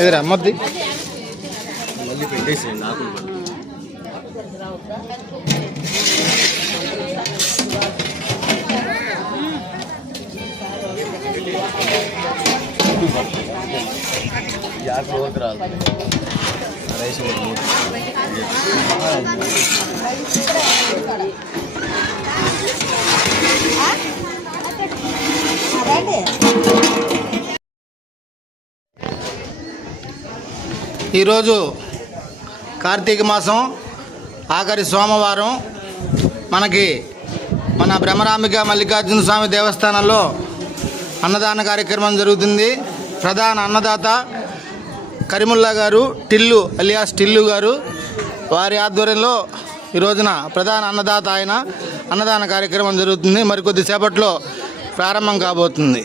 ఇది రమ్మద్ది మళ్ళీ పెట్టేసి నాకు యాడ్ వర్క్ రాదు రైస్ ఈరోజు కార్తీక మాసం ఆఖరి సోమవారం మనకి మన బ్రహ్మరాంబిక మల్లికార్జున స్వామి దేవస్థానంలో అన్నదాన కార్యక్రమం జరుగుతుంది. ప్రధాన అన్నదాత కరీముల్లా గారు టిల్లు అలియాస్ టిల్లు గారు వారి ఆధ్వర్యంలో ఈ రోజున ప్రధాన అన్నదాత ఆయన అన్నదాన కార్యక్రమం జరుగుతుంది. మరికొద్ది సేపట్లో ప్రారంభం కాబోతుంది.